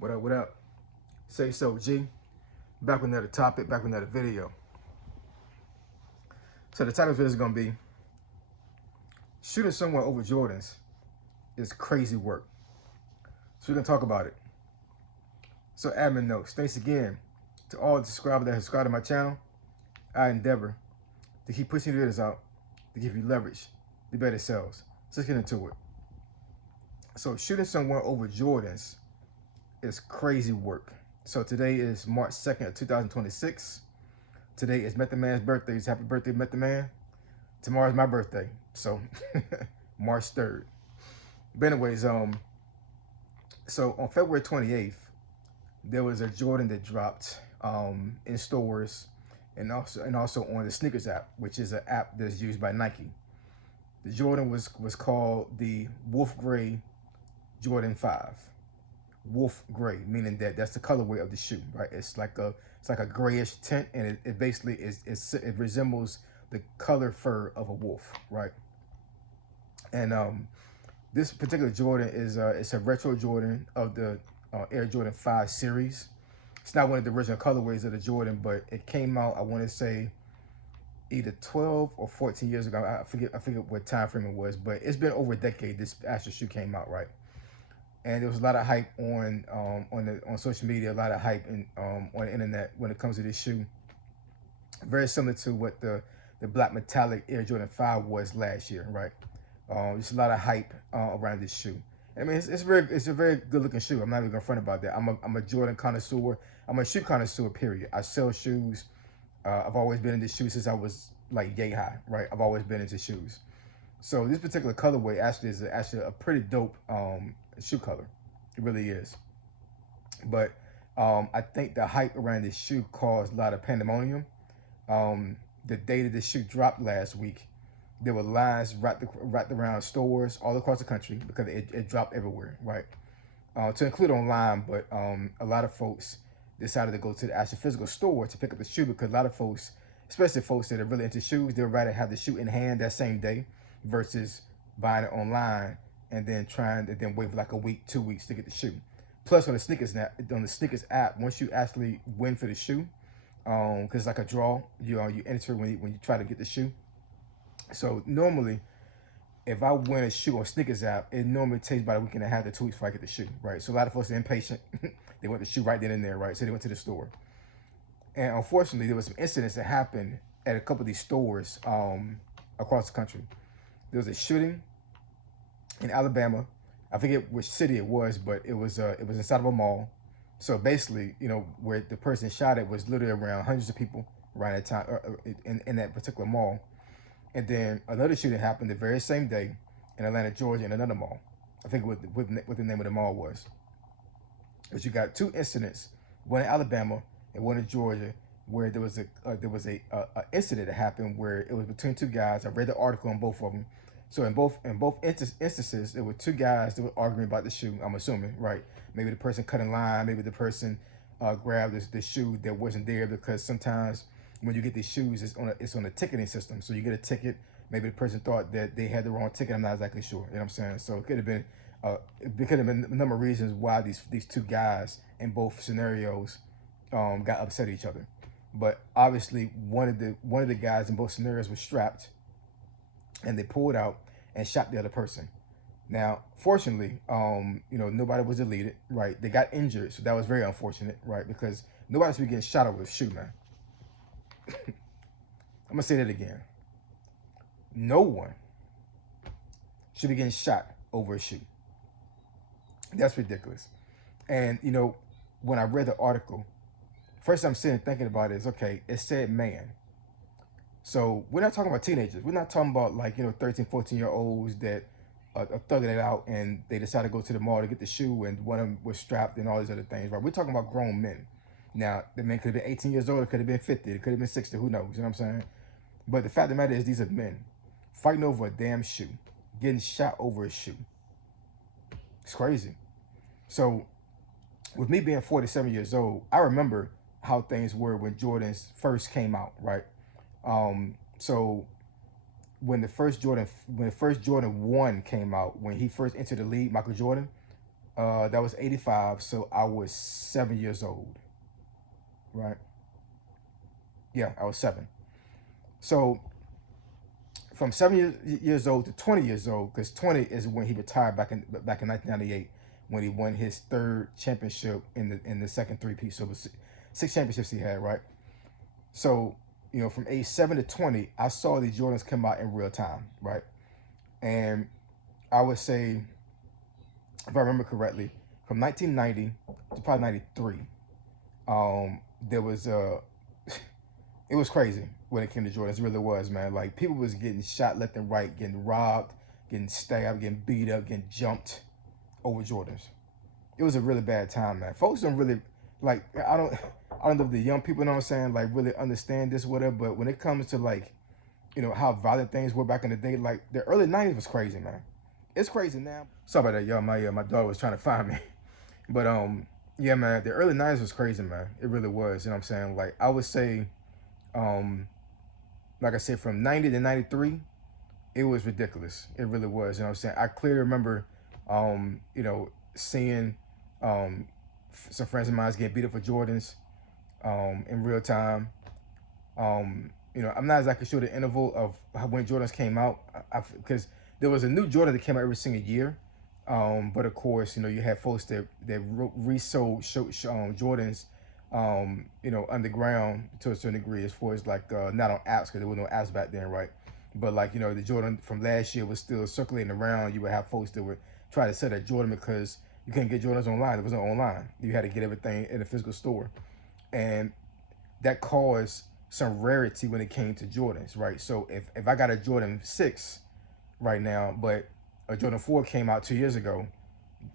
What up, what up? Say so, G. Back with another topic, back with another video. So the title of this is going to be Shooting Someone Over Jordans is Crazy Work. So we're going to talk about it. So admin notes. Thanks again to all the subscribers that subscribe to my channel. I endeavor to keep pushing videos out to give you leverage, the better sales. So let's get into it. So shooting someone over Jordans is crazy work. So today is March 2nd of 2026. Today is Method Man's birthday. So happy birthday, Method Man. Tomorrow's my birthday, so March 3rd. But anyways, so on February 28th, there was a Jordan that dropped in stores and also on the sneakers app, which is an app that's used by Nike. The Jordan was called the Wolf Gray Jordan 5. Wolf gray, meaning that that's the colorway of the shoe, right? It's like a grayish tint, and it basically it resembles the color fur of a wolf, right? And this particular Jordan is it's a retro Jordan of the Air Jordan 5 series. It's not one of the original colorways of the Jordan, but it came out, I want to say, either 12 or 14 years ago. I forget what time frame it was, but it's been over a decade this actual shoe came out, right? And there was a lot of hype on social media, a lot of hype on the internet when it comes to this shoe. Very similar to what the black metallic Air Jordan 5 was last year, right? There's a lot of hype around this shoe. I mean, it's a very good looking shoe. I'm not even gonna front about that. I'm a Jordan connoisseur. I'm a shoe connoisseur. Period. I sell shoes. I've always been into shoes since I was like yay high, right? I've always been into shoes. So this particular colorway actually is actually a pretty dope shoe color. It really is. But I think the hype around this shoe caused a lot of pandemonium. The day that this shoe dropped last week, there were lines wrapped around stores all across the country because it dropped everywhere, right? To include online, but a lot of folks decided to go to the actual physical store to pick up the shoe because a lot of folks, especially folks that are really into shoes, they'd rather have the shoe in hand that same day versus buying it online and then trying to then wait for like a week, 2 weeks to get the shoe. Plus on the sneakers app, once you actually win for the shoe, because it's like a draw, you enter when you try to get the shoe. So normally, if I win a shoe on sneakers app, it normally takes about a week and a half to 2 weeks before I get the shoe, right? So a lot of folks are impatient. They want the shoe right then and there, right? So they went to the store. And unfortunately, there was some incidents that happened at a couple of these stores across the country. There was a shooting in Alabama. I forget which city it was, but it was inside of a mall. So basically, where the person shot it was literally around hundreds of people around that time in that particular mall. And then another shooting happened the very same day in Atlanta, Georgia, in another mall. I think what the name of the mall was. But you got two incidents, one in Alabama and one in Georgia, where there was a incident that happened where it was between two guys. I read the article on both of them. So in both instances, there were two guys that were arguing about the shoe. I'm assuming, right? Maybe the person cut in line. Maybe the person grabbed the shoe that wasn't there, because sometimes when you get these shoes, it's on a ticketing system. So you get a ticket. Maybe the person thought that they had the wrong ticket. I'm not exactly sure. You know what I'm saying? So it could have been a number of reasons why these two guys in both scenarios got upset at each other. But obviously, one of the guys in both scenarios was strapped, and they pulled out and shot the other person. Now, fortunately, nobody was deleted, right? They got injured, so that was very unfortunate, right? Because nobody should be getting shot over a shoe, man. I'm gonna say that again. No one should be getting shot over a shoe. That's ridiculous. And when I read the article, first I'm sitting thinking about it is, okay, it said man. So we're not talking about teenagers. We're not talking about 13, 14-year-olds that are thugging it out and they decide to go to the mall to get the shoe and one of them was strapped and all these other things, right? We're talking about grown men. Now, the man could have been 18 years old, it could have been 50, it could have been 60, who knows, you know what I'm saying? But the fact of the matter is, these are men fighting over a damn shoe, getting shot over a shoe. It's crazy. So, with me being 47 years old, I remember how things were when Jordans first came out, right? So when the first Jordan 1 came out, when he first entered the league, Michael Jordan, That was 85, so I was 7 years old, right? Yeah, I was 7. So from 7 years old to 20 years old, because 20 is when he retired back in 1998, when he won his third championship in the second three-peat. So it was six championships he had, right? So, from age 7 to 20, I saw the Jordans come out in real time, right? And I would say, if I remember correctly, from 1990 to probably 93, there was it was crazy when it came to Jordans. It really was, man. Like, people was getting shot left and right, getting robbed, getting stabbed, getting beat up, getting jumped over Jordans. It was a really bad time, man. Folks don't really like. I don't know if the young people, know what I'm saying, like, really understand this, whatever. But when it comes to, like, how violent things were back in the day, like, the early '90s was crazy, man. It's crazy now. Sorry about that, y'all. My daughter was trying to find me, but yeah, man. The early '90s was crazy, man. It really was. You know what I'm saying? Like, I would say, um, like I said, from '90 to '93, it was ridiculous. It really was. You know what I'm saying? I clearly remember, seeing some friends of mine getting beat up for Jordans in real time. I'm not exactly sure the interval of when Jordans came out, because there was a new Jordan that came out every single year. But of course, you had folks that resold Jordans, underground to a certain degree, as far as, like, not on apps, because there were no apps back then, right? But, like, the Jordan from last year was still circulating around. You would have folks that would try to sell that Jordan because you couldn't get Jordans online. There was no online. You had to get everything in a physical store, and that caused some rarity when it came to Jordans, right? So if I got a Jordan 6 right now, but a Jordan 4 came out 2 years ago,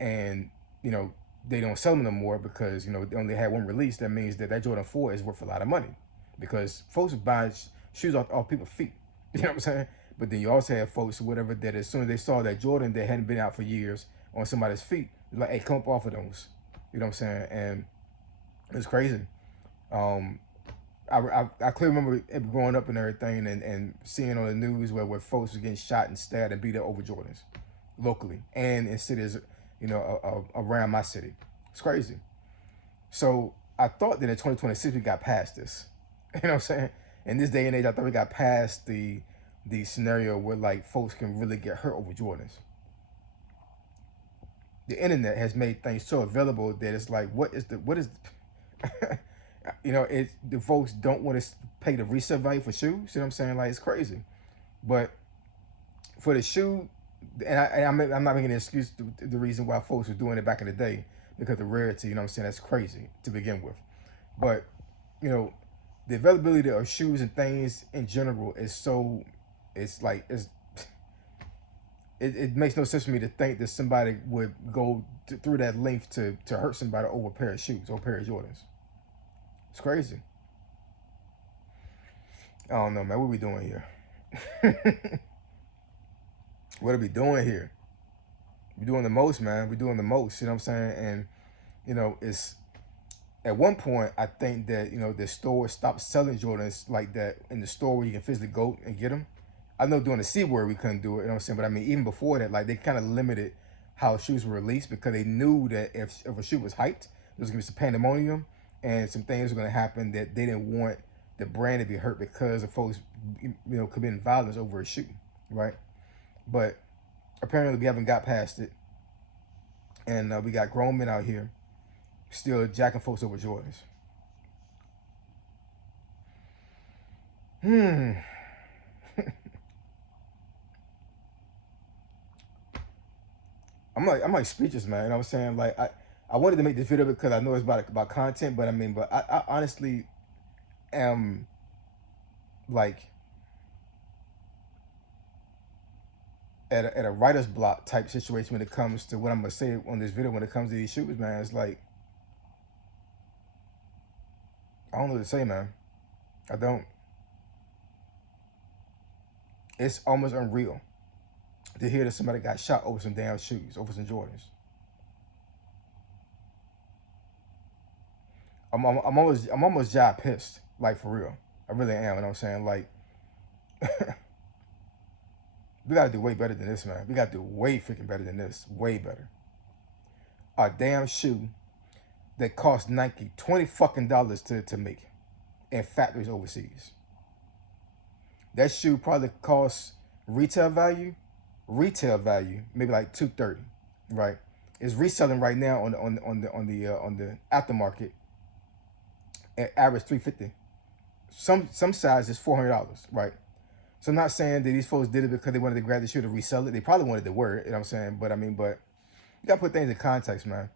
and they don't sell them no more because they only had one release, that means that Jordan 4 is worth a lot of money, because folks buy shoes off people's feet. You know what I'm saying? But then you also have folks, whatever, that as soon as they saw that Jordan that hadn't been out for years on somebody's feet, like, hey, come up off of those. You know what I'm saying? And it's crazy. Um, I clearly remember it growing up and everything, and seeing on the news where folks were getting shot and stabbed and beat up over Jordans, locally and in cities, around my city. It's crazy. So I thought that in 2026 we got past this. You know what I'm saying? In this day and age, I thought we got past the scenario where, like, folks can really get hurt over Jordans. The internet has made things so available that it's like, what is it's the folks don't want to pay the resale value for shoes. You know what I'm saying? Like, it's crazy. But for the shoe, I'm not making an excuse to the reason why folks were doing it back in the day, because the rarity. You know what I'm saying? That's crazy to begin with. But you know, the availability of shoes and things in general is so. It's like it makes no sense for me to think that somebody would go through that length to hurt somebody over a pair of shoes or a pair of Jordans. It's crazy. I don't know, man. What are we doing here? What are we doing here? We're doing the most, man. We're doing the most. You know what I'm saying? And it's at one point, I think that the store stopped selling Jordans like that in the store where you can physically go and get them. I know during the C word we couldn't do it. You know what I'm saying? But I mean, even before that, like, they kind of limited how shoes were released, because they knew that if a shoe was hyped, there was gonna be some pandemonium and some things were gonna happen that they didn't want the brand to be hurt because of folks committing violence over a shoe, right? But apparently we haven't got past it, and we got grown men out here still jacking folks over Jordans. Hmm. I'm like speechless, man. You know what I'm saying? Like, I wanted to make this video because I know it's about content, but I mean, but I honestly am, like, at a writer's block type situation when it comes to what I'm gonna say on this video when it comes to these shoes, man. It's like, I don't know what to say, man. I don't. It's almost unreal to hear that somebody got shot over some damn shoes, over some Jordans. I'm almost job pissed, like, for real. I really am. You know what I'm saying? Like, we gotta do way better than this, man. We gotta do way freaking better than this. Way better. a damn shoe that cost Nike $20 fucking to make in factories overseas. That shoe probably costs retail value maybe like 230, right? It's reselling right now on the aftermarket at average 350. Some size is $400, right? So I'm not saying that these folks did it because they wanted to grab the shoe to resell it. They probably wanted to wear it, you know what I'm saying? But I mean, but you gotta put things in context, man.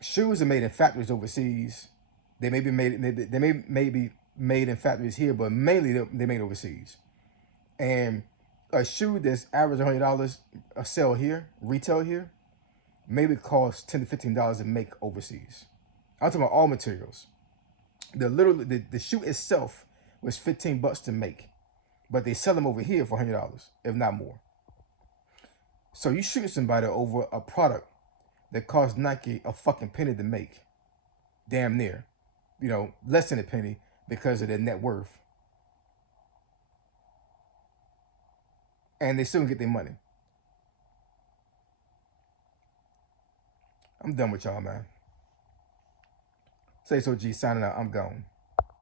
Shoes are made in factories overseas. They may be made may be made in factories here, but mainly they're made overseas. And a shoe that's average $100 a sell here, retail here, maybe costs $10 to $15 to make overseas. I'm talking about all materials. The shoe itself was $15 to make, but they sell them over here for $100, if not more. So you shoot somebody over a product that cost Nike a fucking penny to make, damn near, less than a penny because of their net worth, and they still get their money. I'm done with y'all, man. Say so, G, signing out. I'm gone.